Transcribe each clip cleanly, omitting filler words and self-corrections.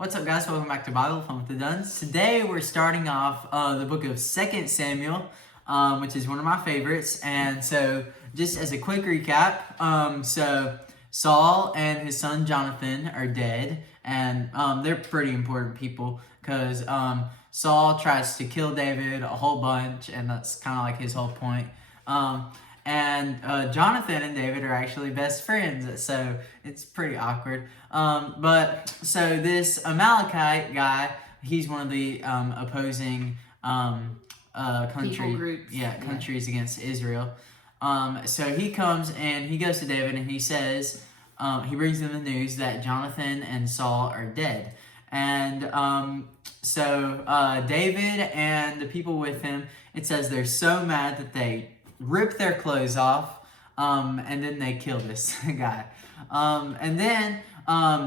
What's up, guys? Welcome back to Bible Fun with the Duns. Today we're starting off the book of 2 Samuel, which is one of my favorites. And so, just as a quick recap, so Saul and his son Jonathan are dead, and they're pretty important people because Saul tries to kill David a whole bunch, and that's kind of like his whole point. And Jonathan and David are actually best friends, so it's pretty awkward. But so this Amalekite guy, he's one of the opposing countries against Israel. So he comes and he goes to David and he says, he brings him the news that Jonathan and Saul are dead. And so David and the people with him, it says they're so mad that they rip their clothes off, and then they kill this guy. And then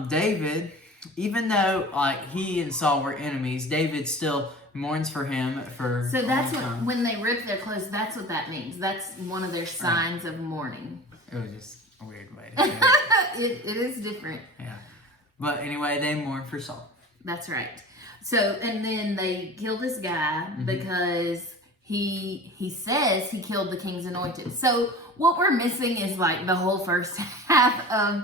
David, even though he and Saul were enemies, David still mourns for him for. So that's when they rip their clothes. That's what that means. That's one of their signs of mourning. It was just a weird way. It is different. Yeah, but anyway, they mourn for Saul. That's right. So and then they kill this guy because he says he killed the king's anointed. So what we're missing is like the whole first half of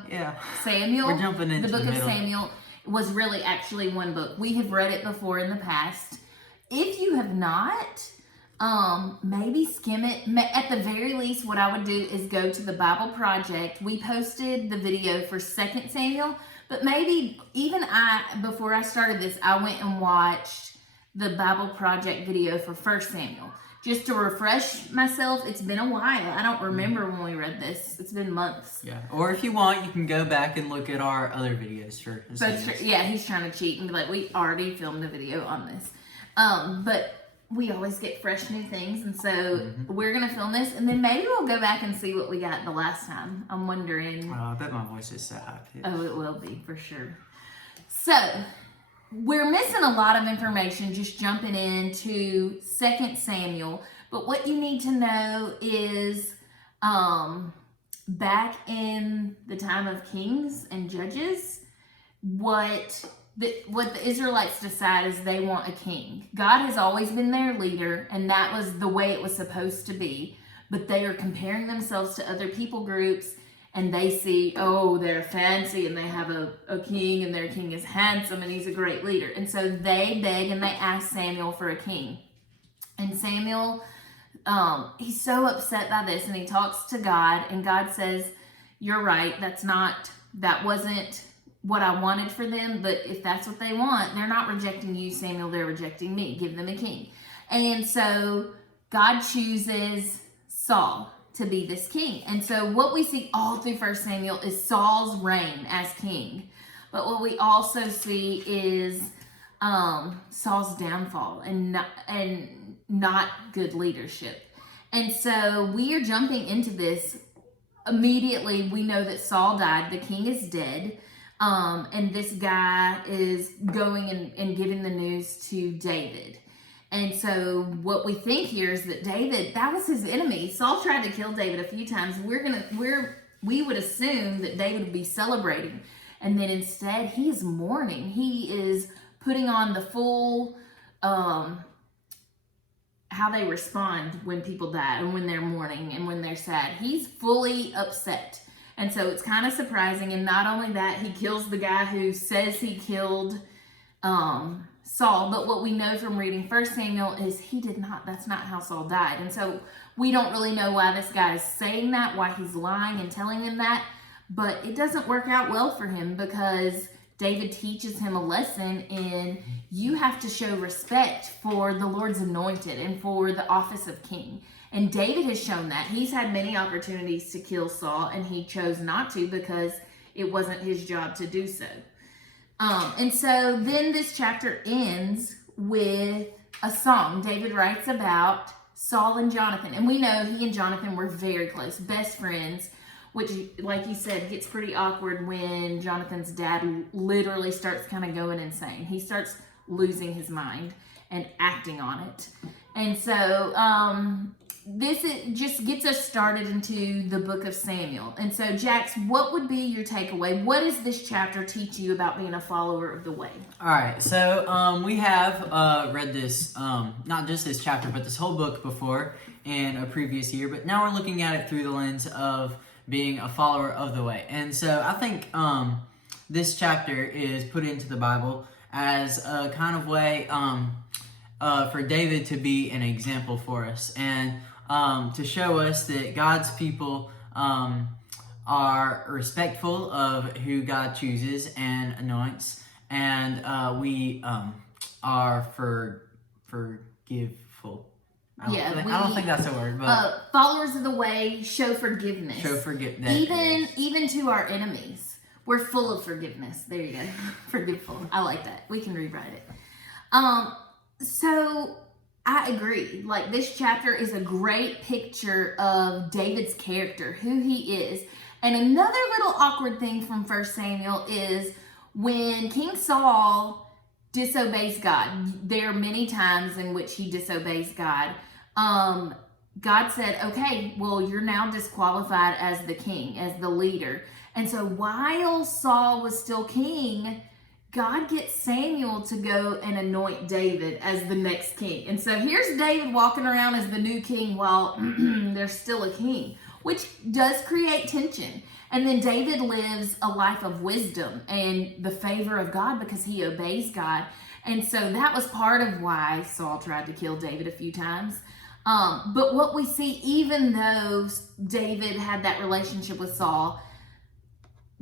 Samuel. We're jumping into the book the of middle. Samuel was really actually one book. We have read it before in the past. If you have not, maybe skim it. At the very least, what I would do is go to the Bible Project. We posted the video for 2 Samuel, but maybe even before I started this, I went and watched the Bible Project video for 1 Samuel. Just to refresh myself. It's been a while. I don't remember when we read this. It's been months. Yeah. Or if you want, you can go back and look at our other videos for the series. Yeah, he's trying to cheat and be like, we already filmed a video on this. But we always get fresh new things, and so we're gonna film this, and then maybe we'll go back and see what we got the last time. I'm wondering. I bet my voice is so high pitched. Oh, it will be for sure. So we're missing a lot of information just jumping into 2 Samuel, but what you need to know is back in the time of kings and judges, what the Israelites decide is they want a king. God has always been their leader, and that was the way it was supposed to be, but they are comparing themselves to other people groups, and they see, oh, they're fancy and they have a king and their king is handsome and he's a great leader. And so they beg and they ask Samuel for a king. And Samuel, he's so upset by this, and he talks to God, and God says, you're right, that wasn't what I wanted for them, but if that's what they want, they're not rejecting you, Samuel, they're rejecting me. Give them a king. And so God chooses Saul to be this king. And so what we see all through 1 Samuel is Saul's reign as king. But what we also see is Saul's downfall and not good leadership. And so we are jumping into this. Immediately, we know that Saul died. The king is dead. And this guy is going and giving the news to David. And so what we think here is that David, that was his enemy. Saul tried to kill David a few times. We would assume that David would be celebrating. And then instead, he is mourning. He is putting on the full, how they respond when people die and when they're mourning and when they're sad. He's fully upset. And so it's kind of surprising. And not only that, he kills the guy who says he killed Saul. But what we know from reading 1 Samuel is that's not how Saul died. And so we don't really know why this guy is saying that, why he's lying and telling him that. But it doesn't work out well for him, because David teaches him a lesson in you have to show respect for the Lord's anointed and for the office of king. And David has shown that. He's had many opportunities to kill Saul, and he chose not to because it wasn't his job to do so. And so then this chapter ends with a song. David writes about Saul and Jonathan. And we know he and Jonathan were very close, best friends, which, like you said, gets pretty awkward when Jonathan's dad literally starts kind of going insane. He starts losing his mind and acting on it. And so just gets us started into the book of Samuel. And so, Jax, what would be your takeaway? What does this chapter teach you about being a follower of the way? All right, so we have read this, not just this chapter, but this whole book before in a previous year, but now we're looking at it through the lens of being a follower of the way. And so I think this chapter is put into the Bible as a kind of way for David to be an example for us, and to show us that God's people are respectful of who God chooses and anoints, and we are forgiveful. I don't think that's a word, but followers of the way show forgiveness. Even to our enemies. We're full of forgiveness. There you go. Forgiveful. I like that. We can rewrite it. So I agree. Like, this chapter is a great picture of David's character, who he is. And another little awkward thing from 1 Samuel is when King Saul disobeys God. There are many times in which he disobeys God. God said, okay, well, you're now disqualified as the king, as the leader. And so while Saul was still king, God gets Samuel to go and anoint David as the next king. And so here's David walking around as the new king while there's still a king, which does create tension. And then David lives a life of wisdom and the favor of God because he obeys God. And so that was part of why Saul tried to kill David a few times. But what we see, even though David had that relationship with Saul,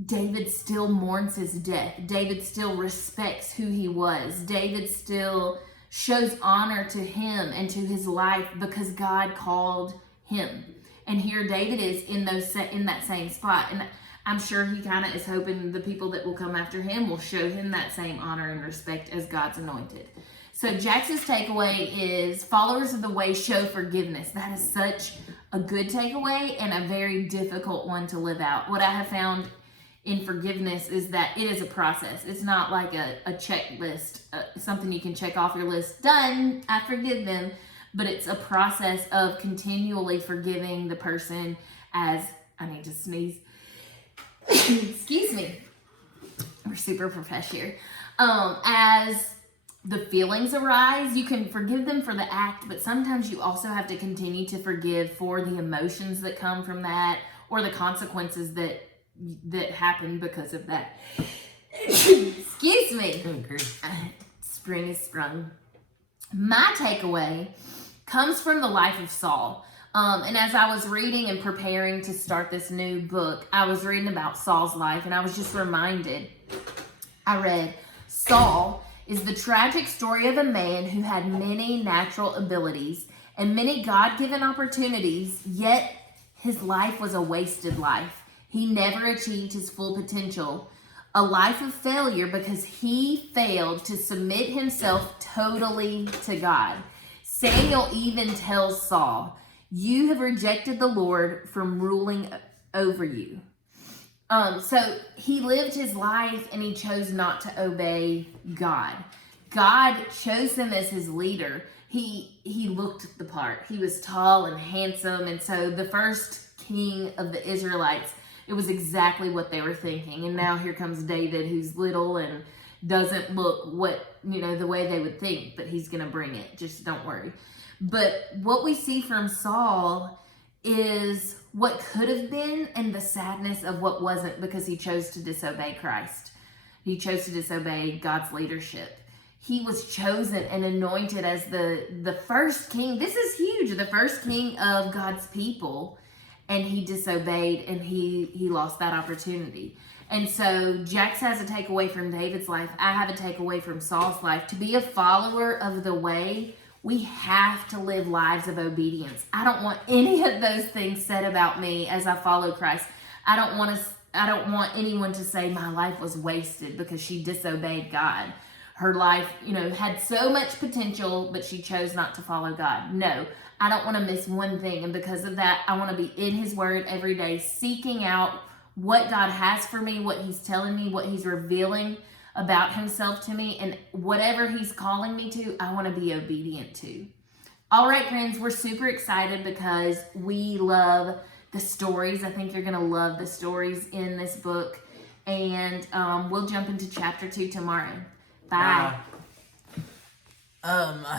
David still mourns his death. David still respects who he was. David still shows honor to him and to his life because God called him. And here David is in that same spot. And I'm sure he kind of is hoping the people that will come after him will show him that same honor and respect as God's anointed. So Jax's takeaway is followers of the way show forgiveness. That is such a good takeaway and a very difficult one to live out. What I have found in forgiveness is that it is a process. It's not like a checklist, something you can check off your list. Done, I forgive them. But it's a process of continually forgiving the person as, I need to sneeze. Excuse me. We're super professional here. As the feelings arise, you can forgive them for the act, but sometimes you also have to continue to forgive for the emotions that come from that or the consequences that happen because of that. Excuse me. Spring is sprung. My takeaway comes from the life of Saul. And as I was reading and preparing to start this new book, I was reading about Saul's life, and I was just reminded. I read, Saul is the tragic story of a man who had many natural abilities and many God-given opportunities, yet his life was a wasted life. He never achieved his full potential. A life of failure because he failed to submit himself totally to God. Samuel even tells Saul, you have rejected the Lord from ruling over you. So he lived his life and he chose not to obey God. God chose him as his leader. He looked the part. He was tall and handsome. And so the first king of the Israelites, it was exactly what they were thinking. And now here comes David, who's little and doesn't look the way they would think, but he's going to bring it. Just don't worry. But what we see from Saul is what could have been and the sadness of what wasn't because he chose to disobey Christ. He chose to disobey God's leadership. He was chosen and anointed as the first king. This is huge. The first king of God's people. And he disobeyed and he lost that opportunity. And so Jax has a takeaway from David's life. I have a takeaway from Saul's life. To be a follower of the way, we have to live lives of obedience. I don't want any of those things said about me as I follow Christ. I don't want anyone to say my life was wasted because she disobeyed God. Her life, had so much potential, but she chose not to follow God. No, I don't want to miss one thing. And because of that, I want to be in his word every day, seeking out what God has for me, what he's telling me, what he's revealing about himself to me, and whatever he's calling me to, I want to be obedient to. All right, friends, we're super excited because we love the stories. I think you're going to love the stories in this book. And we'll jump into chapter 2 tomorrow. Bye. I